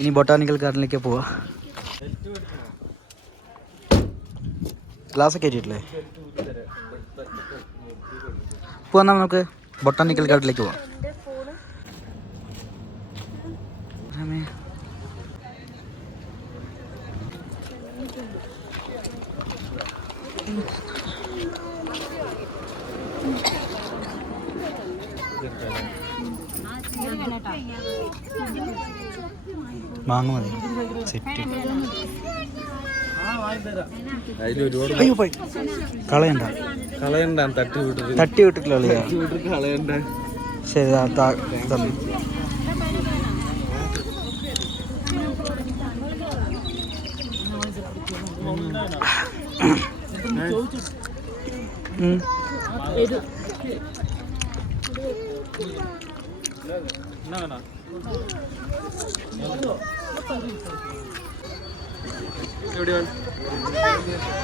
ഇനി ബൊട്ടാനിക്കൽ ഗാർഡനിലേക്ക് പോവാ. ഗ്ലാസ് ഒക്കെ ഏറ്റിട്ടില്ലേ? പോവാ, നമുക്ക് ബൊട്ടാനിക്കൽ ഗാർഡനിലേക്ക് പോവാം. മാങ്ങ മതി, സെറ്റ്. അയ്യോ പോയി, കളയണ്ട തട്ടി വിട്ടിട്ടില്ല. ശരി തന്നു.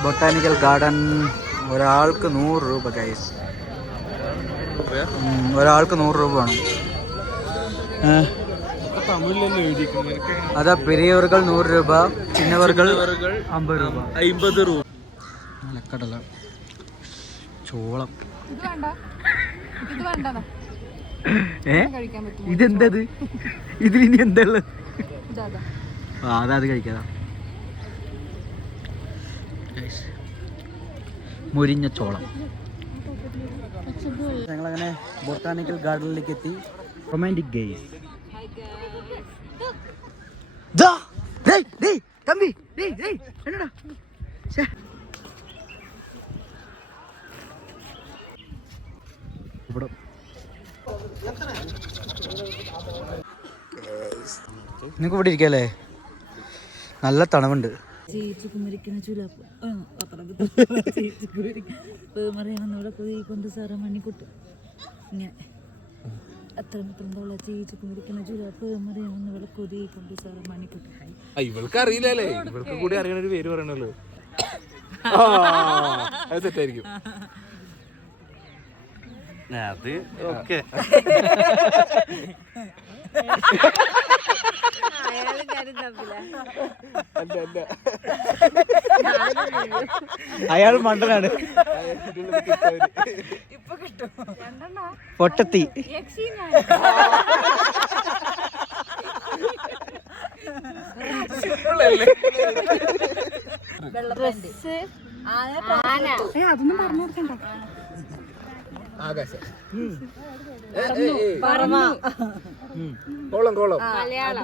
ബൊട്ടാനിക്കൽ ഗാർഡൻ ഒരാൾക്ക് 100 രൂപ ഗൈസ്. ഒരാൾക്ക് 100 രൂപ വേണം. അതാ പെരിയവர்கள் 100 രൂപ, ചിന്നവர்கள் 50 രൂപ. നിലക്കടല, ചോളം. ഇതെന്തത്? ഇതിലിനി എന്താ ഉള്ളത്? അതാ കഴിക്കാതാ. മുരിഞ്ഞ ചോളം. ഞങ്ങളങ്ങനെ ബൊട്ടാനിക്കൽ ഗാർഡനിലേക്ക് എത്തി. Romantic guys. തമ്പി എന്നടാ ഇവിടെ നിങ്ങൾക്ക് ഇവിടെ ഇരിക്കല്ലേ? നല്ല തണവുണ്ട്. ഇവൾക്ക് അറിയില്ലല്ലേ, ഇവൾക്ക് കൂടി അറിയണ ഒരു പേര് പറയണല്ലോ. അത് തെറ്റായിരിക്കും. അത് ഓക്കെ. അയാൾ മണ്ടനാണ്. പൊട്ടത്തി. അതൊന്നും പറഞ്ഞു കൊടുക്കണ്ട. ആകാശം, കോളം,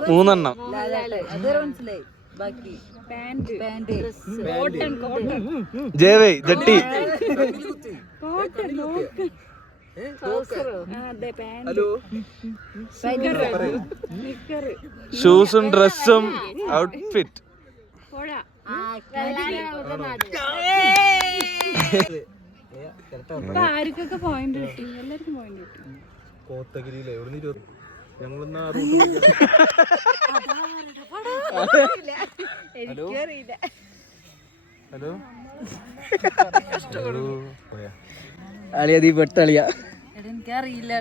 3 ജേവൈ ജട്ടി, ഷൂസും ഡ്രസ്സും ഔട്ട്ഫിറ്റ്. ആർക്കൊക്കെ പോയിന്റ് കിട്ടി? എല്ലാവർക്കും പോയിന്റ് കിട്ടി. കോത്തഗിരിയിലെ ഞങ്ങളൊന്ന് ഹലോ അളിയ നീ പെട്ടളിയ. എനിക്കറിയില്ല,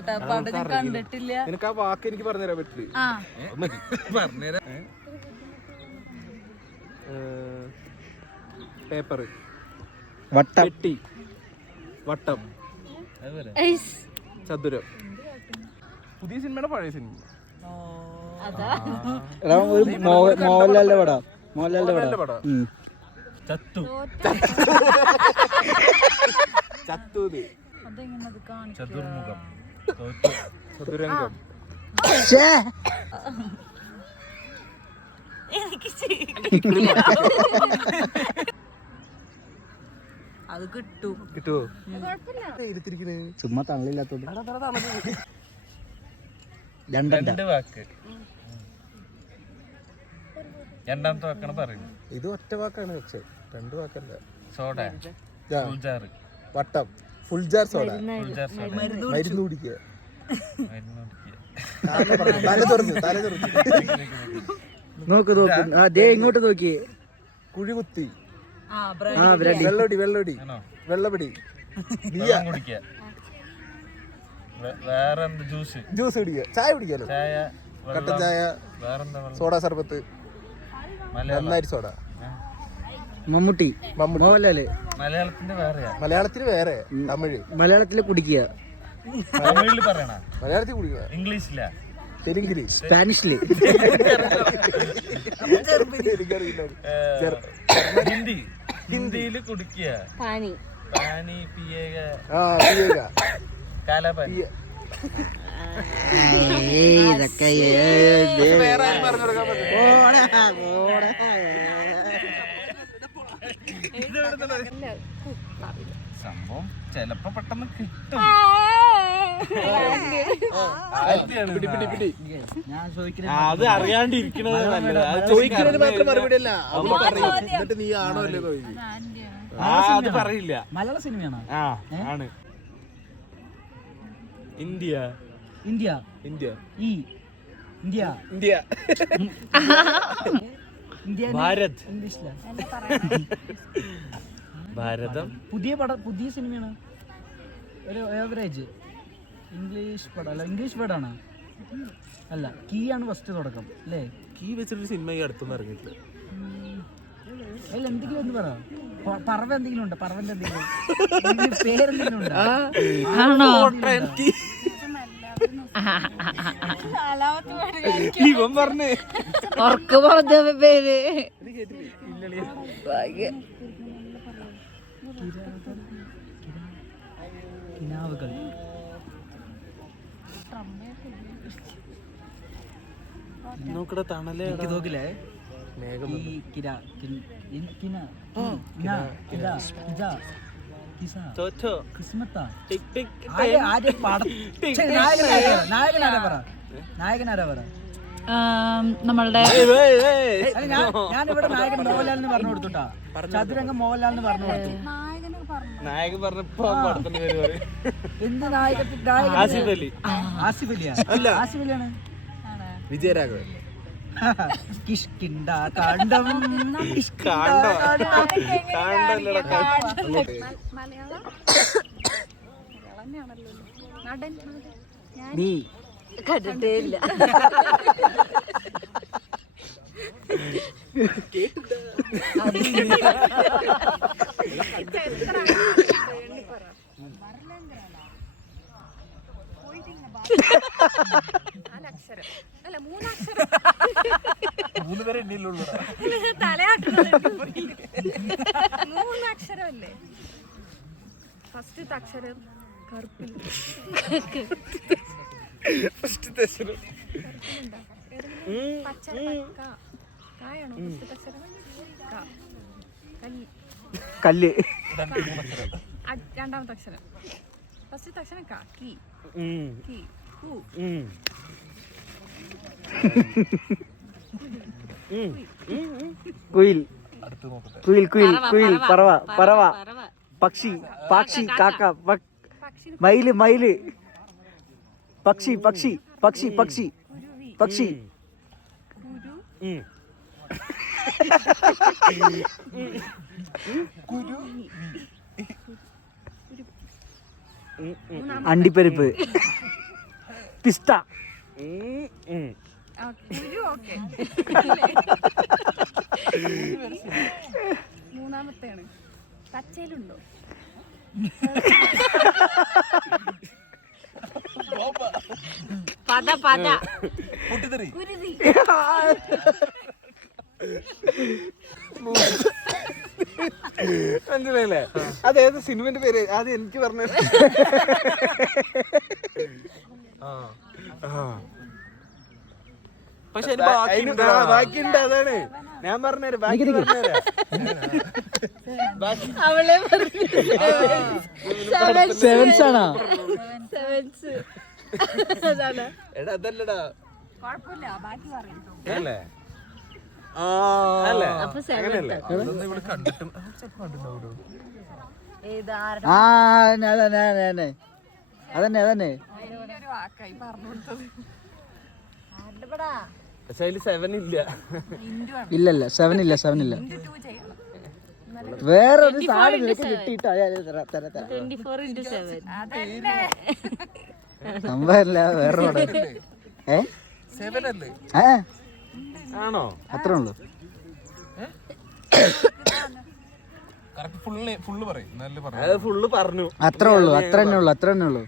കണ്ടിട്ടില്ല. നിനക്ക് ആ വാക്ക് എനിക്ക് പറഞ്ഞുതരാൻ പറ്റില്ല. പറഞ്ഞുതരാ. പേപ്പർ, വട്ടം, വട്ടം, ചതുരം. പുതിയ സിനിമയുടെ പഴയ സിനിമ. മോഹൻലാലിന്റെ പടം. മോഹൻലാലിന്റെ പടം. ചത്തൂത്, ചതുർമുഖം, ചതുരംഗം. അത് കിട്ടുമോ? ചുമ്മാ തള്ളില്ലാത്തോണ്ട്. രണ്ട് വാക്ക്, രണ്ടാമത്തെ വാക്കാണ് പറയുന്നത്. ഇത് ഒറ്റ വാക്കാണ്, പക്ഷെ 2 വാക്കല്ല. സോഡ, ഫുൾജാർ, വട്ടം, ഫുൾജാർ സോഡ, മരുന്ന് കുടിക്കുക. നോക്ക് ഇങ്ങോട്ട് നോക്കി. കുഴികുത്തി, വെള്ളടി, വെള്ളപടി, കുടിക്കുക. വേറെ ജ്യൂസ് കുടിക്കുക. ചായ കുടിക്കാലോ. ചായ, കട്ടൻ ചായ, സോഡ സർബത്ത്, നന്നായി സോഡ. മമ്മൂട്ടി, മോഹൻലാല്. മലയാളത്തിന് വേറെ, തമിഴ്. മലയാളത്തില് കുടിക്കുക, മലയാളത്തിൽ കുടിക്കുക, ഇംഗ്ലീഷില്ല, തെലുങ്കില്, സ്പാനിഷില്, ഹിന്ദിയില് കുടിക്കുക, പാനി പിയേഗ, കാലാപാനി. ഇതൊക്കെ സംഭവം ചെലപ്പോ പെട്ടെന്ന് കിട്ടും. അത് അറിയാണ്ടിരിക്കണത് നല്ലത്. ചോദിക്കുന്നത് മാത്രം മറുപടി അല്ല, അവള് പറയും. എന്നിട്ട് നീ ആണോ അല്ലേ ചോദിക്കും. അത് പറയില്ല. മലയാള സിനിമയാണോ? ആണ്. ഇന്ത്യ, ഇന്ത്യ, ഇന്ത്യ, ഈ ഇന്ത്യ, ഇന്ത്യ, ഇന്ത്യ, ഭാരത്, ഇംഗ്ലീഷില, ഭാരതം. പുതിയ പടം, പുതിയ സിനിമയാണ്. ഒരു ഏവറേജ് ഇംഗ്ലീഷ് പടം അല്ല, ഇംഗ്ലീഷ് പടമാണ് അല്ല. കീ ആണ് ഫസ്റ്റ് തുടക്കം അല്ലേ? കീ വെച്ചിട്ടൊരു സിനിമ ഈ അടുത്തൊന്നും ഇറങ്ങിയിട്ടില്ല. അതിൽ എന്തെങ്കിലും ഒന്ന് പറ. പറവ എന്തെങ്കിലും ഉണ്ടോ? പറവന്റെ എന്തെങ്കിലും പേരെന്തെങ്കിലും ഉണ്ടോ? ഇവൻ പറഞ്ഞേ ഉറക്കെ പറഞ്ഞ പേര് കിനാവുകൾ. നോക്കട തണലേ നോക്കില്ലേ? നായകനാരാ പറ. നമ്മളുടെ ഞാനിവിടെ നായകൻ മോഹൻലാലിന് പറഞ്ഞു കൊടുത്തുട്ടാ. ചതുരംഗം മോഹൻലാലിന് പറഞ്ഞു കൊടുത്തു. നായകൻ പറഞ്ഞപ്പോ എന്ത് നായകത്തിൽ? ആസിഫ് അലി. ആസിഫ് അലിയാണ്. വിജയരാഘവൻ. കിഷ്കിണ്ട കാണ്ഡം. നീ കണ്ടിട്ടേ ഇല്ല. മൂന്നക്ഷരമല്ലേ? ഫസ്റ്റ് അക്ഷരം കറുപ്പിൽ. കായാണോ ഫസ്റ്റ് അക്ഷരം? കല്ല്. രണ്ടാമത്തെ അക്ഷരം. ഫസ്റ്റ് അക്ഷരം കാ. കീ. കീ. കൂ. കുയിൽ. കുയിൽ, കുയിൽ, കുയിൽ. പറവ, പറവ. പക്ഷി, പക്ഷി, കാക്ക, മയില്, മയില്. പക്ഷി, പക്ഷി, പക്ഷി, പക്ഷി, പക്ഷി. അണ്ടിപ്പരിപ്പ്. പിസ്ത. മൂന്നാമത്തെയാണ്. പച്ചയിലുണ്ടോ? പദ പദ. കുരുതി. മനസ്സിലായില്ലേ? അതേത് സിനിമന്റെ പേര്? അത് എനിക്ക് പറഞ്ഞു. പക്ഷെ ബാക്കിയുണ്ട്. അതാണ് ഞാൻ പറഞ്ഞുതരാം. ബാക്കി പറഞ്ഞുതരാം. അവളെ സെവൻസ് ആണോ? എടാ അതല്ലടാ. കുഴപ്പമില്ല, ബാക്കി പറയും. അല്ലേ? അതന്നെ, അതന്നെ. ഒരു വാക്കായി പറഞ്ഞു കൊടുത്തത്. പക്ഷെ അതില് 7 ഇല്ല. ഇല്ലല്ല, 7 ഇല്ല, 7 ഇല്ല. വേറൊരു സാധനം നിനക്ക് കിട്ടിയിട്ടോ? സംഭവല്ല, വേറെ 7 അല്ലേ? ആണോ? അത്രേ ഉള്ളൂ. കറക്റ്റ് ഫുള്ള് പറയും. നല്ല പറഞ്ഞു. അത് ഫുള്ള് പറഞ്ഞു. അത്രേ ഉള്ളൂ, അത്ര തന്നെ ഉള്ളൂ, അത്ര തന്നെ ഉള്ളൂ.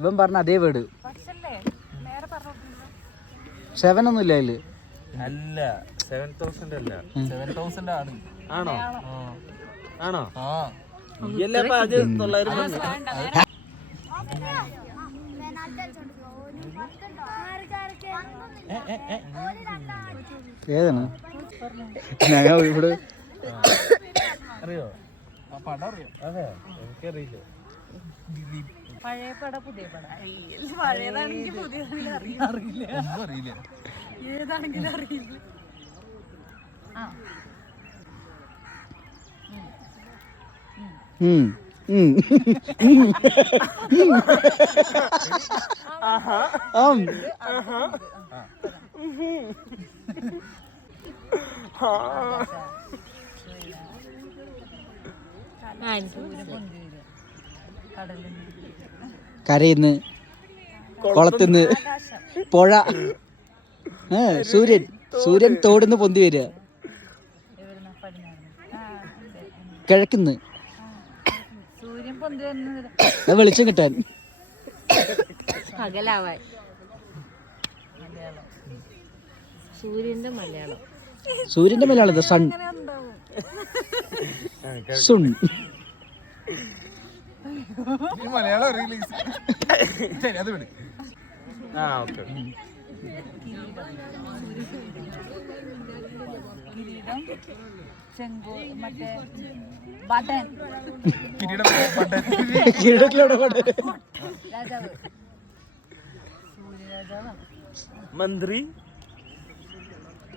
ഇവൻ പറഞ്ഞ അതേ വേർഡ്. പക്ഷല്ലേ നേരെ പറഞ്ഞു 7 ഒന്നും ഇല്ല അതില്. അല്ല 7000 അല്ല. 7000 ആണ്. ആണോ? ആണോ? ആ ഇയല്ലേ അപ്പൊ അത് 900 ഏതാണ് ഞങ്ങൾ ഇവിടെ അറിയോ? ആ പടം അറിയാം. അതെ എനിക്കറിയില്ല. പഴയ പട പുതിയ പട പഴയതാണെങ്കിൽ പുതിയതാണെങ്കിൽ അറിയില്ല ഒന്നും അറിയില്ല. ഏതാണെങ്കിലും അറിയില്ല. കരയിന്ന്, കുളത്തുനിന്ന്, പുഴ, സൂര്യൻ, സൂര്യൻ തോടുന്ന് പൊന്തി വരിക, കിഴക്കുന്ന് സൂര്യൻ പൊന്തി വരുന്നത് വെളിച്ചം കിട്ടാൻ, പകലാവാൻ. സൂര്യന്റെ മലയാളം. സൂര്യന്റെ മലയാളം സൺ, സുൺ. ഈ മലയാളം അറിയില്ല. ശരി, അത് വിട്. ആ ഓക്കെ. കിരീടം, ചെങ്കോ, മറ്റേ ബട്ടൻ, കിരീടം, പട്ടൻ. കിഴക്കിലൂടെ പോട്ടെ. രാജാവ്, സൂര്യരാജാവ്, മന്ത്രി,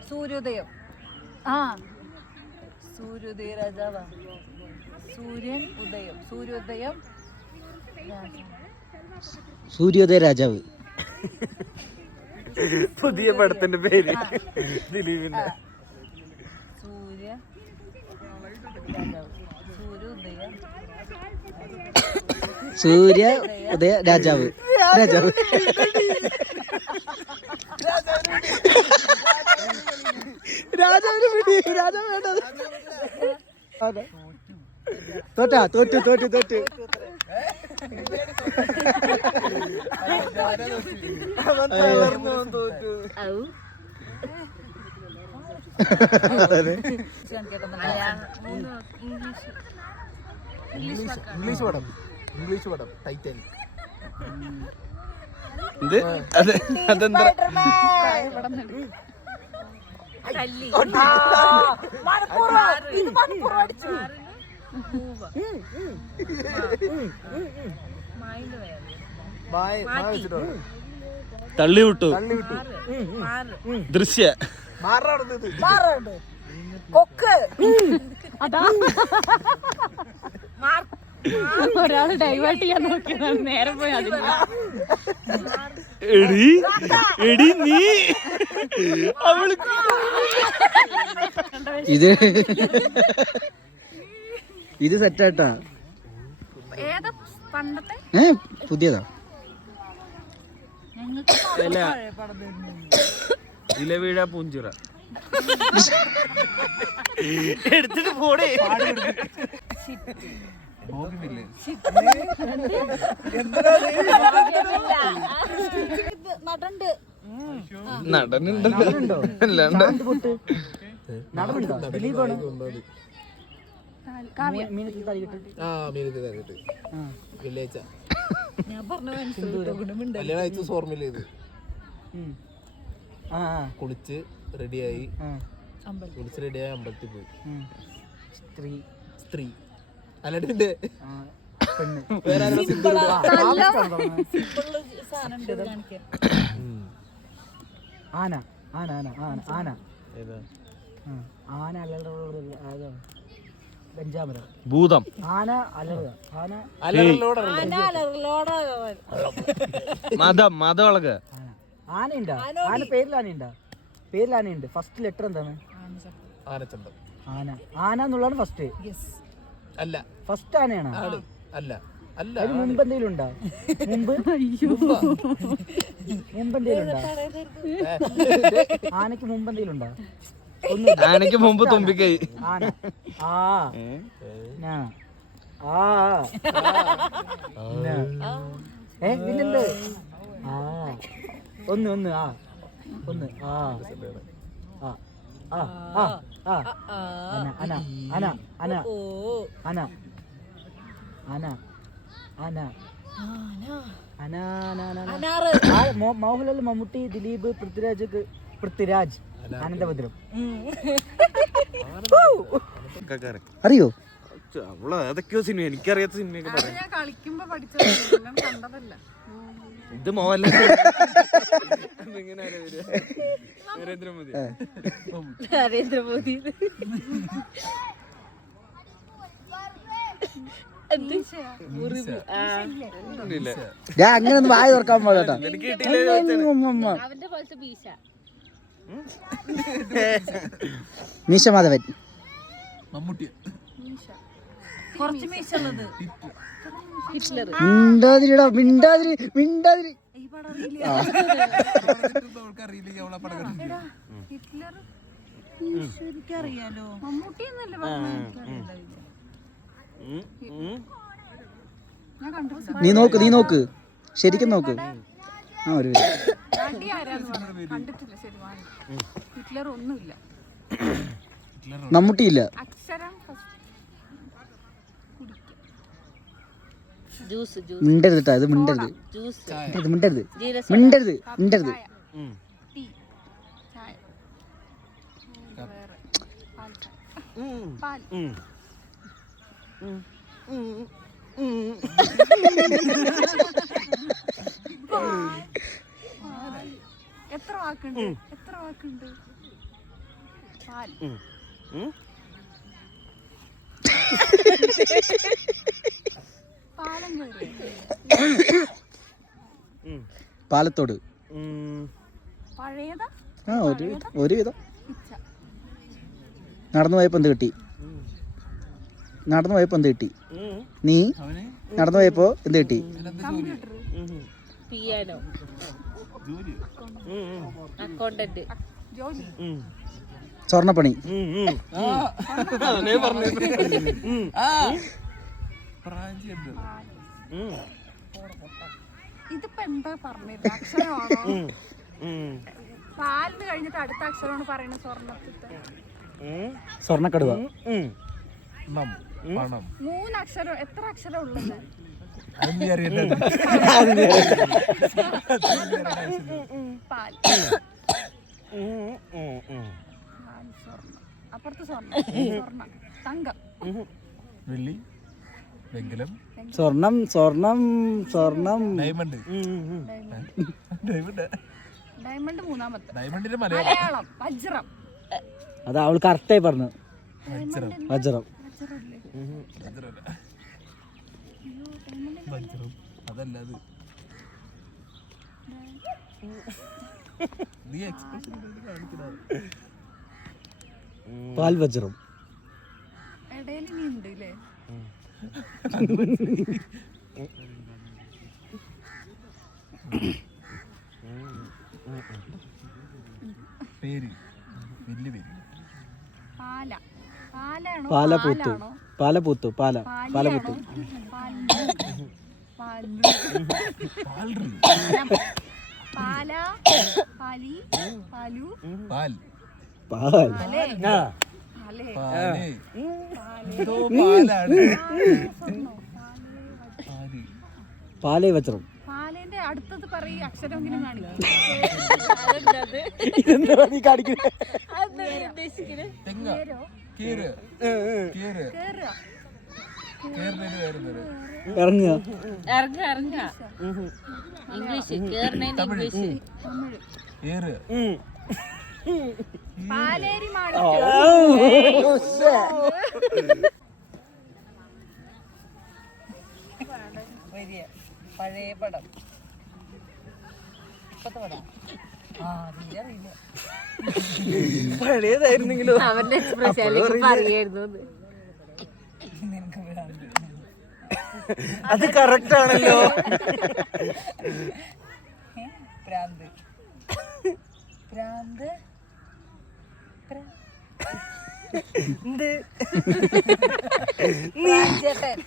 സൂര്യോദയം. ആ സൂര്യോദയ രാജാവാ. സൂര്യൻ ഉദയം, സൂര്യോദയം രാജാവ്. സൂര്യോദയ രാജാവ്. പുതിയ പടത്തിന്റെ പേര് ദിലീപിന്റെ. സൂര്യ രാജാവ്, സൂര്യോദയ സൂര്യ ഉദയ രാജാവ്. രാജാവ് രാജാവിന് പിടി. രാജാവ് വേണ്ടത്. തോറ്റാ, തോറ്റു തോറ്റു തോറ്റു. ഇംഗ്ലീഷ് പടം. ഇംഗ്ലീഷ് പടം ടൈറ്റാനിക്. ഇത് അതെ, അതെന്താ തള്ളിവിട്ടു. ദൃശ്യ ഒരാള് ഡൈവേർട്ട് ചെയ്യാൻ നോക്കിയതാണ്, നേരെ പോയി അതിൽ. എടി എടി നീ അവൾക്ക് ഇത് സെറ്റാട്ടാ. ഏതാ പണ്ടത്തെ? പുതിയതാ. ഇലവീഴ പൂഞ്ചിറ എടുത്തിട്ട് പോടേ. നടനുണ്ടോ? അല്ലാണ്ട് വെള്ളിയാഴ്ച ഞാൻ പറഞ്ഞു ഓർമ്മയില്ല. ഇത് കുളിച്ച് റെഡിയായി അമ്പലത്തിൽ പോയി. സ്ത്രീ അല്ലാണ്ട് ആന ആന ആന ആന ആന ആന അല്ല ബെഞ്ചാമരം. ഭൂതം, ആന അലറുക. ആന മതം, മതവളക്. ആനയുണ്ടാ? ആന പേരിൽ ആനയുണ്ടാ? പേരിൽ ആനയുണ്ട്. ഫസ്റ്റ് ലെറ്റർ എന്താണ്? ആനച്ചന്തം. ആന. ആന എന്നുള്ളതാണ് ഫസ്റ്റ്. അല്ല, ഫസ്റ്റ് ആനയാണ്. അല്ല, അതിന് മുമ്പ് എന്തെങ്കിലും ഉണ്ടോ? മുമ്പ് എന്തെങ്കിലും ഉണ്ടോ? ആനക്ക് മുമ്പ് എന്തെങ്കിലും ഉണ്ടോ? ആനയ്ക്ക് മുമ്പ് തുമ്പിക്കൈ. ആന ആ നാ. ആ നാ. പിന്നെന്ത്? ആ ഒന്ന് ആ ഒന്ന് ആ ആ ആ ആ ആ അന അന അന അന അന അന അന മോഹൻലാൽ, മമ്മൂട്ടി, ദിലീപ്, പൃഥ്വിരാജ്, ആനന്ദഭദ്രം. അറിയോ? അവള് ഏതൊക്കെയോ സിനിമ എനിക്കറിയാത്ത സിനിമയൊക്കെ പറയാം. ഞാൻ കളിക്കുമ്പോ പഠിച്ചതെല്ലാം കണ്ടതല്ല. ഇത് മോഹൻലാൽ. നരേന്ദ്രമോദി. നരേന്ദ്രമോദി ഞാൻ അങ്ങനെ ഒന്ന് വായ തുറക്കാൻ പോകട്ടോ. അവന്റെ പോലത്തെ ബീശ. മീശ മാധവൻ. മമ്മൂട്ടി. കുറച്ച് മീശുള്ളത്. ഹിറ്റ്ലർ. മിണ്ടാതിരിടാ, മിണ്ടാതിരി. ഹിറ്റ്ലർ എനിക്കറിയാലോ. മമ്മൂട്ടി എന്നല്ലേ ഞാൻ കണ്ടിട്ടില്ല. നീ നോക്ക് ശരിക്കും നോക്ക്. ആ ഒരു നടി ആരാന്ന് പറഞ്ഞു കണ്ടിട്ടില്ല. ശരി വാങ്ങി. ഹിറ്റ്ലർ ഒന്നുമില്ല. മമ്മൂട്ടിയില്ല. അക്ഷരം ജ്യൂസ് മിണ്ടരുത് കേട്ടോ, ഇത് മിണ്ടരുത്. ജ്യൂസ് മിണ്ടരുത്. ടീ ചായ വേറെ പാൽ എത്ര വാക്കുണ്ട്? പാൽ. പാലം കയറി. പാലത്തോട്. പഴയതാ. ആ ഒരു വിധം. പിച്ച. നടന്നു പോയപ്പോ എന്ത് കിട്ടി? നീ നടന്നു പോയപ്പോ എന്ത് കിട്ടി? കമ്പ്യൂട്ടർ. പിയാനോ. അക്കൗണ്ടന്റ്. ജോലി. സ്വർണ്ണപ്പണി. ഇതിപ്പോ എന്താ പറഞ്ഞത്? അക്ഷരമാണോ? പാലിന് കഴിഞ്ഞിട്ട് അടുത്ത അക്ഷരമാണ് പറയുന്നത്. സ്വർണ്ണക്കടുവ. മൂന്ന് അക്ഷരം. എത്ര അക്ഷരം ഉള്ളത്? പാൽ. സ്വർണ്ണം. അപ്പുറത്ത് സ്വർണ്ണം. തങ്കം. വെള്ളി, വെങ്കലം, സ്വർണം. ഡയമണ്ട്. ഡയമണ്ട് മൂന്നാമത്തെ. ഡയമണ്ടിന്റെ മലയാളം. വജ്രം. അത് അവൾ കറക്റ്റായി പറഞ്ഞു. വജ്രം. അതല്ല അത്. നീ എക്സ്പ്രഷൻ കാണിക്കുന്നത്. പാൽ വജ്രം. ഇടയിൽ നീ ഉണ്ട് അല്ലേ? പേര്. വലിയ പേര്. പാല. പാലാണോ? പാലപൂത്തു. പാലപൂത്തു. പാല്. പാല. പാലി. പാലു. പാൽ. പാലേ. പാലേ. എന്തോ പാലാണ്. പാലേ വജ്രം. പാലേന്റെ അടുത്തത് പറയും. അക്ഷരമെങ്കിലും കാണിക്കും. തെങ്ങ്. കീര്. ഇറങ്ങുക. ഇംഗ്ലീഷ്. ഇംഗ്ലീഷ്. തമിഴ്. ഏറ്. പാലേരി മാടി. പഴയ പടം. പഴയതായിരുന്നെങ്കിലോ അവന്റെ എക്സ്പ്രഷൻ പറയായിരുന്നു. അത് കറക്റ്റ് ആണല്ലോ. പ്രാന്ത് പ്രാന്ത് എന്ത് ചേട്ടൻ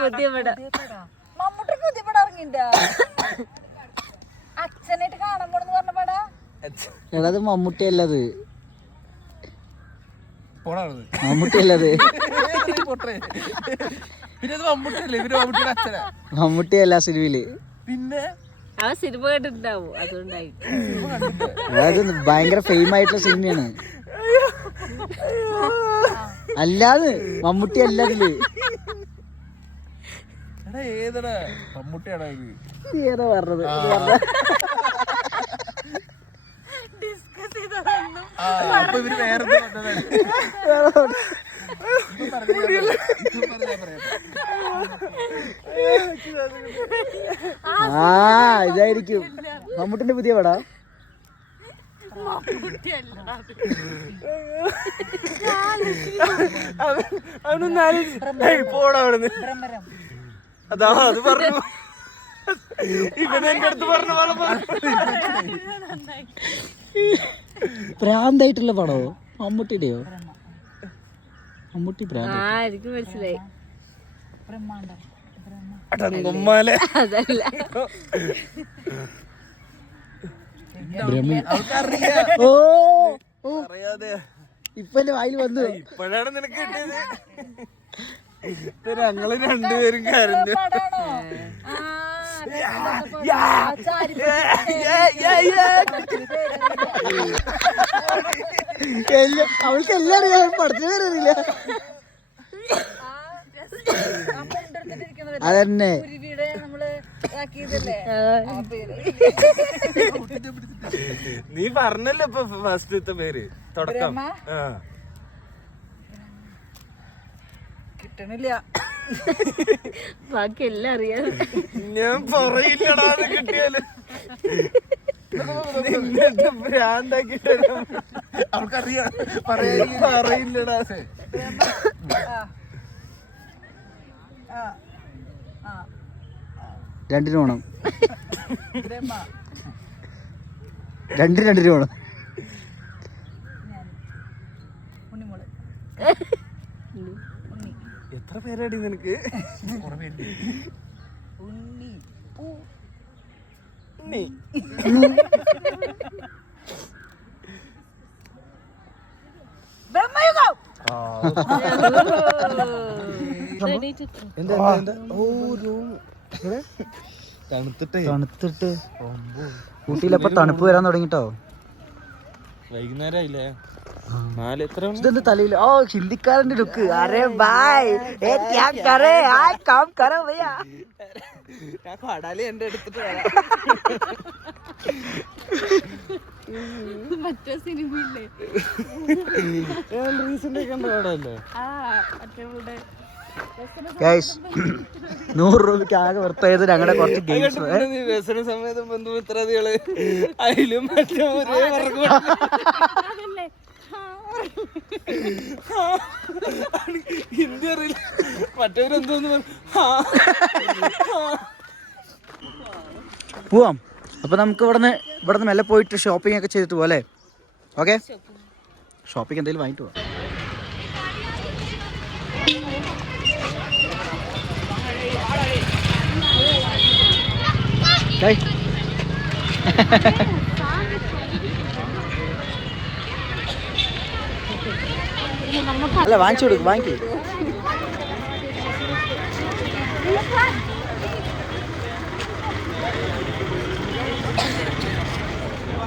പുതിയ പടം. മമ്മൂട്ടി പുതിയ പടം ഇറങ്ങിണ്ടാ? അച്ഛനായിട്ട് കാണാൻ പോണെന്ന് പറഞ്ഞ പടാ? എടാ അത് മമ്മൂട്ടി അല്ലത്, പോണത് മമ്മൂട്ടി അല്ലത്, പിന്നെ അത് മമ്മൂട്ടിയല്ലേ, ഇവര് മമ്മൂട്ടിയുടെ അച്ഛനാ. മമ്മൂട്ടി അല്ല സിനിമയില്. പിന്നെ ആ സിനിമ കണ്ടിട്ടുണ്ടാവും, അതുകൊണ്ടായി. അതായത് ഭയങ്കര ഫെയിം ആയിട്ടുള്ള സിനിമയാണ്. അല്ലാതെ മമ്മൂട്ടി അല്ല അതില്. എടാ ഏതടാ മമ്മൂട്ടിയാടാ ഇത്? ഏതാ പറഞ്ഞത്? അപ്പൊ ഇവര് വേറെ ആ ഇതായിരിക്കും മമ്മൂട്ടിന്റെ പുതിയ പടാ. പോണവിടുന്ന്. ഭ്രമരം. അതാ അത് പറഞ്ഞു. ഇവൻ എന്റെ അടുത്ത് പറഞ്ഞ പോലെ പറഞ്ഞു. പ്രാന്തായിട്ടുള്ള പടോ മമ്മൂട്ടിയുടെയോ? മമ്മൂട്ടി പ്രാന്ത്. ആ എനിക്ക് മനസ്സിലായി. ബ്രഹ്മാണ്ടം. അടങ്ങുമ്മാലെ. അതല്ല, ഓ അറിയാതെ ഇപ്പൊ എന്റെ വായിൽ വന്നു. ഇപ്പോഴാണ് നിനക്ക് കിട്ടിയത്. ഞങ്ങള് രണ്ടുപേരും കരഞ്ഞു. പടാണോ? അവൾക്ക് എല്ലാം അറിയാം, പടത്തിന് പേര് അറിയില്ല. അതന്നെ കുരുവിയുടെ നമ്മള് ഇതാക്കിയതല്ലേ ആ പേര്. നീ പറഞ്ഞല്ലോ ഇപ്പൊ ഫസ്റ്റത്തെ പേര് തുടക്കം. ആ കിട്ടണില്ല. ബാക്കി എല്ലാം അറിയാം. ഞാൻ പറയില്ലടാ അത് കിട്ടിയാലും. ഭ്രാന്താക്കിട്ട് അവൾക്കറിയാം പറയില്ലടാ. രണ്ടിന് വേണം, ബ്രഹ്മ. രണ്ടിന് വേണം. ഉണ്ണിമോള്. ഉണ്ണി. എത്ര പേരാടി നിനക്ക്? ഉണ്ണി. പൂ. നീ ബ്രഹ്മയുഗം. തണുത്തിട്ട് ഊട്ടിയിലപ്പൊ തണുപ്പ് വരാൻ തുടങ്ങിട്ടോ. വൈകുന്നേരം ആയില്ലേ? 4 എത്ര? ഇതെന്ത് തലയിൽ? ഓ ഹിന്ദിക്കാരന്റെ ലുക്ക്. അരെ ഭായ് ഏ ക്യാ കരേ ആ കാം കരോ ഭയ്യാ. ഞാൻ കടാലി എന്റെ എടുത്തിട്ട് വരാം. മറ്റേ സിനിമയില്ലേ? റീസെന്റ് കണ്ട പടമല്ലേ? ആ മറ്റേ ഇവിടെ ഗൈസ് 100 രൂപയ്ക്ക് ആകെ വെറുതെ ഞങ്ങളുടെ കുറച്ച് ഗെയിംസ്. വ്യസന സമേതം ബന്ധുമിത്രാദികള് അതിലും മറ്റേ ഒരേ വർഗം. അതല്ലേ? ഹിന്ദി അറിയില്ല, മറ്റവരെന്തോന്ന് പോവാം. അപ്പൊ നമുക്ക് ഇവിടുന്ന് മെല്ലെ പോയിട്ട് ഷോപ്പിംഗ് ഒക്കെ ചെയ്തിട്ട് പോവാം അല്ലേ? ഓക്കെ, ഷോപ്പിംഗ് എന്തെങ്കിലും വാങ്ങിട്ട് പോവാം. അല്ല വാങ്ങിച്ചു കൊടുക്കും, വാങ്ങിക്കേ.